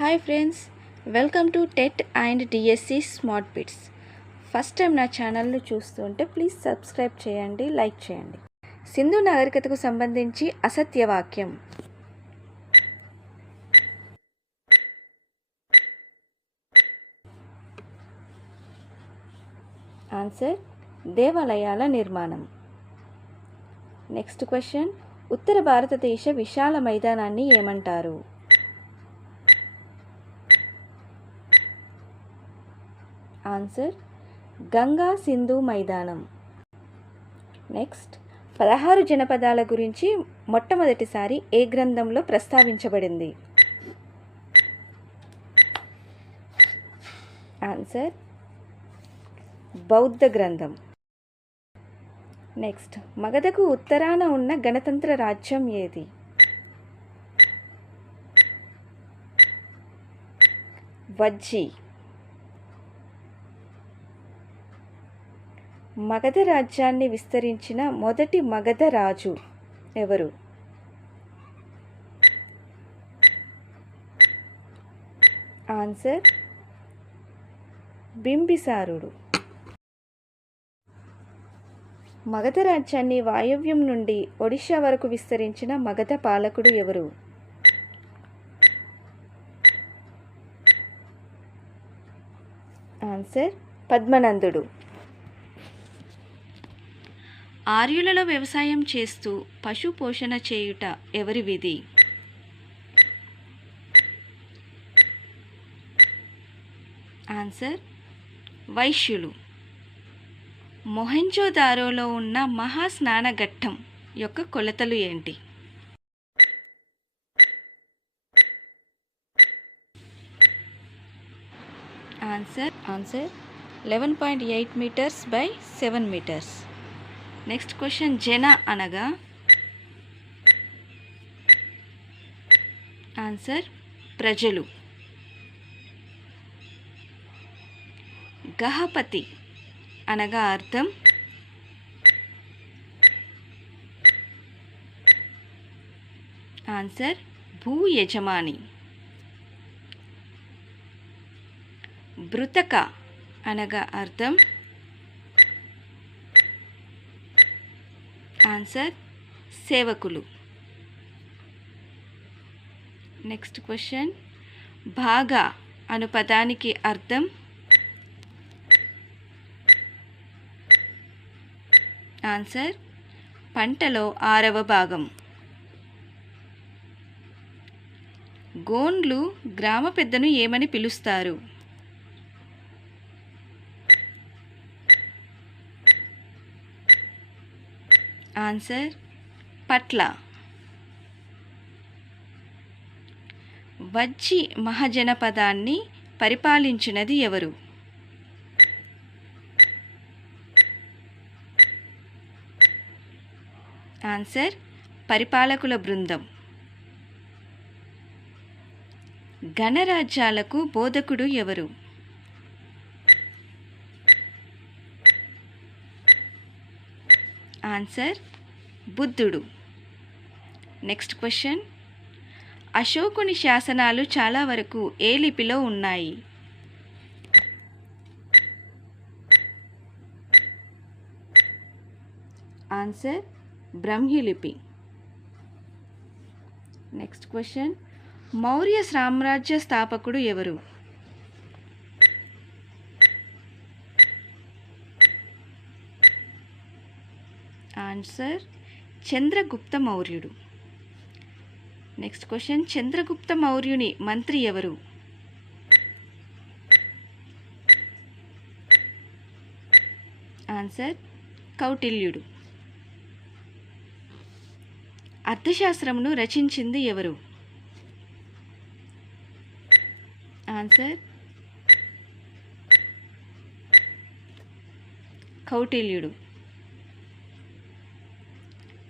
Hi friends, welcome to TET and DSC smart bits. First time నా ఛానల్ను చూస్తుంటే please subscribe చేయండి, like చేయండి. సింధు నాగరికతకు సంబంధించి అసత్యవాక్యం. ఆన్సర్ దేవాలయాల నిర్మాణం. నెక్స్ట్ క్వశ్చన్, ఉత్తర భారతదేశ విశాల మైదానాన్ని ఏమంటారు? ఆన్సర్ గంగా సింధు మైదానం. నెక్స్ట్, 16 జనపదాల గురించి మొట్టమొదటిసారి ఏ గ్రంథంలో ప్రస్తావించబడింది? ఆన్సర్ బౌద్ధ గ్రంథం. నెక్స్ట్, మగధకు ఉత్తరాన ఉన్న గణతంత్ర రాజ్యం ఏది? వజ్జి. మగధ రాజ్యాన్ని విస్తరించిన మొదటి మగధ రాజు ఎవరు? ఆన్సర్ బింబిసారుడు. మగధ రాజ్యాన్ని వాయవ్యం నుండి ఒడిషా వరకు విస్తరించిన మగధ పాలకుడు ఎవరు? ఆన్సర్ పద్మనందుడు. ఆర్యులలో వ్యవసాయం చేస్తూ పశు పోషణ చేయుట ఎవరి విధి? ఆన్సర్ వైశ్యులు. మొహెంజోదారోలో ఉన్న మహాస్నానఘట్టం యొక్క కొలతలు ఏంటి? Answer 11.8 metres by 7 metres. Next question, జన అనగా? ఆన్సర్ ప్రజలు. గహపతి అనగా అర్థం? ఆన్సర్ భూ యజమాని. భృతక అనగా అర్థం? ఆన్సర్ సేవకులు. నెక్స్ట్ క్వశ్చన్, భాగా అను పదానికి అర్థం? ఆన్సర్ పంటలో 6వ భాగం. గోండ్లు గ్రామ పెద్దను ఏమని పిలుస్తారు? ఆన్సర్ పట్ల. వజ్జి మహాజనపదాన్ని పరిపాలించినది ఎవరు? ఆన్సర్ పరిపాలకుల బృందం. గణరాజ్యాలకు బోధకుడు ఎవరు? ఆన్సర్ బుద్ధుడు. నెక్స్ట్ క్వశ్చన్, అశోకుని శాసనాలు చాలా వరకు ఏ లిపిలో ఉన్నాయి? ఆన్సర్ బ్రహ్మి లిపి. నెక్స్ట్ క్వశ్చన్, మౌర్య సామ్రాజ్య స్థాపకుడు ఎవరు? ఆన్సర్ చంద్రగుప్త మౌర్యుడు. నెక్స్ట్ క్వశ్చన్, చంద్రగుప్త మౌర్యుని మంత్రి ఎవరు? ఆన్సర్ కౌటిల్యుడు. అర్థశాస్త్రమును రచించింది ఎవరు? ఆన్సర్ కౌటిల్యుడు.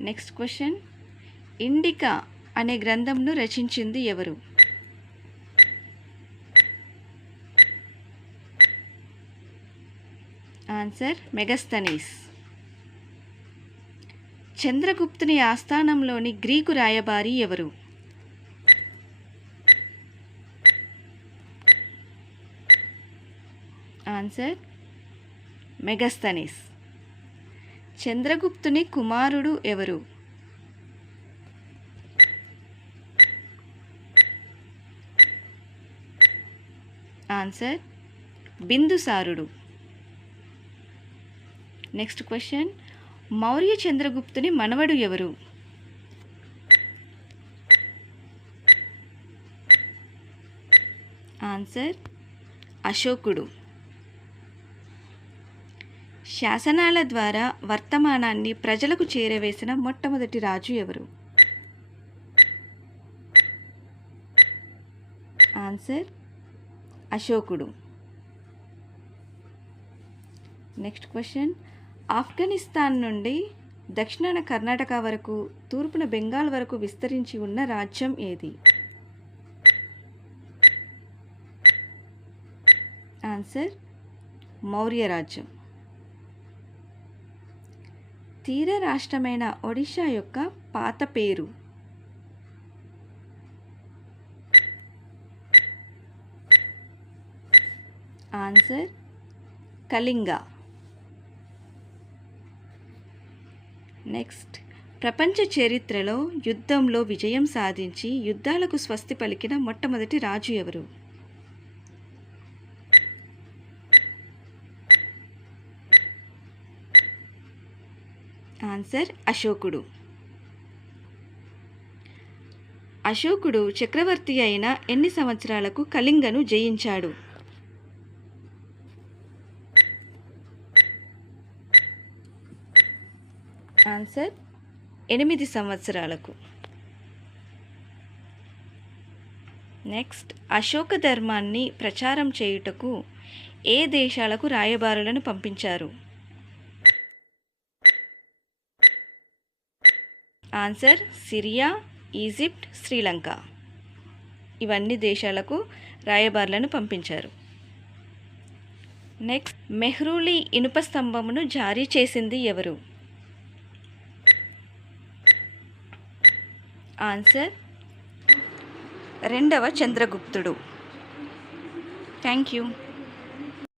నెక్స్ట్ క్వశ్చన్, ఇండికా అనే గ్రంథంను రచించింది ఎవరు? Answer Megasthenes. చంద్రగుప్తుని ఆస్థానంలోని గ్రీకు రాయబారి ఎవరు? Answer Megasthenes. చంద్రగుప్తుని కుమారుడు ఎవరు? ఆన్సర్ బిందుసారుడు. నెక్స్ట్ క్వశ్చన్, మౌర్య చంద్రగుప్తుని మనవడు ఎవరు? ఆన్సర్ అశోకుడు. శాసనాల ద్వారా వర్తమానాన్ని ప్రజలకు చేరవేసిన మొట్టమొదటి రాజు ఎవరు? ఆన్సర్ అశోకుడు. నెక్స్ట్ క్వశ్చన్, ఆఫ్ఘనిస్తాన్ నుండి దక్షిణాన కర్ణాటక వరకు తూర్పున బెంగాల్ వరకు విస్తరించి ఉన్న రాజ్యం ఏది? ఆన్సర్ మౌర్య రాజ్యం. తీర రాష్ట్రమైన ఒడిషా యొక్క పాత పేరు? ఆన్సర్ కళింగ. నెక్స్ట్, ప్రపంచ చరిత్రలో యుద్ధంలో విజయం సాధించి యుద్ధాలకు స్వస్తి పలికిన మొట్టమొదటి రాజు ఎవరు? ఆన్సర్ అశోకుడు. అశోకుడు చక్రవర్తి అయిన ఎన్ని సంవత్సరాలకు కళింగను జయించాడు? ఆన్సర్ 8 సంవత్సరాలకు. నెక్స్ట్, అశోక ధర్మాన్ని ప్రచారం చేయుటకు ఏ దేశాలకు రాయబారులను పంపించారు? Answer Syria, Egypt, Sri Lanka. ఇవన్నీ దేశాలకు రాయబారులను పంపించారు. నెక్స్ట్, మెహ్రూలి ఇనుప స్తంభమును జారీ చేసింది ఎవరు? ఆన్సర్ రెండవ చంద్రగుప్తుడు. Thank you.